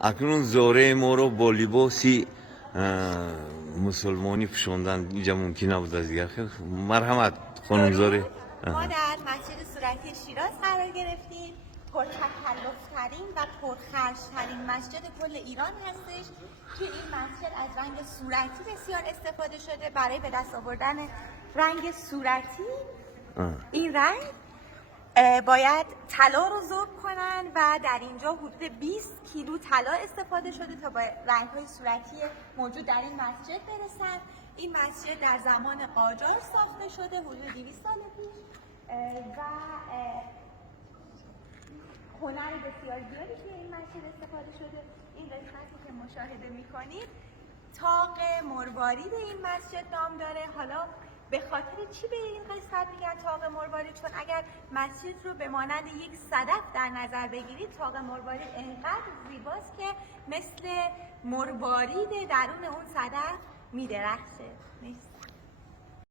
اکنون زوره ما رو با لباسی مسلمانی پوشاندن، اینجا ممکن نبود از دیگر. خیلی مرحمت خانم زوره. ما در مسجد صورتی شیراز قرار گرفتیم. پرتکلفترین و پرخرجترین مسجد کل ایران هستش که این مسجد از رنگ صورتی بسیار استفاده شده. برای به دست آوردن رنگ صورتی این رنگ باید طلا رو ذوب کنن و در اینجا حدود 20 کیلو طلا استفاده شده تا با رنگ‌های صورتی موجود در این مسجد برسن. این مسجد در زمان قاجار ساخته شده، حدود 200 سال پیش و هنر بسیار زیادی توی این مسجد استفاده شده. این قسمتی که مشاهده می‌کنید طاق مروارید این مسجد نام داره. حالا به خاطر چی به این قسمت میگن طاق مروارید؟ چون اگر مسجد رو به مانند یک صدف در نظر بگیرید، طاق مروارید انقدر زیباست که مثل مروارید درون اون صدف میدرخشه.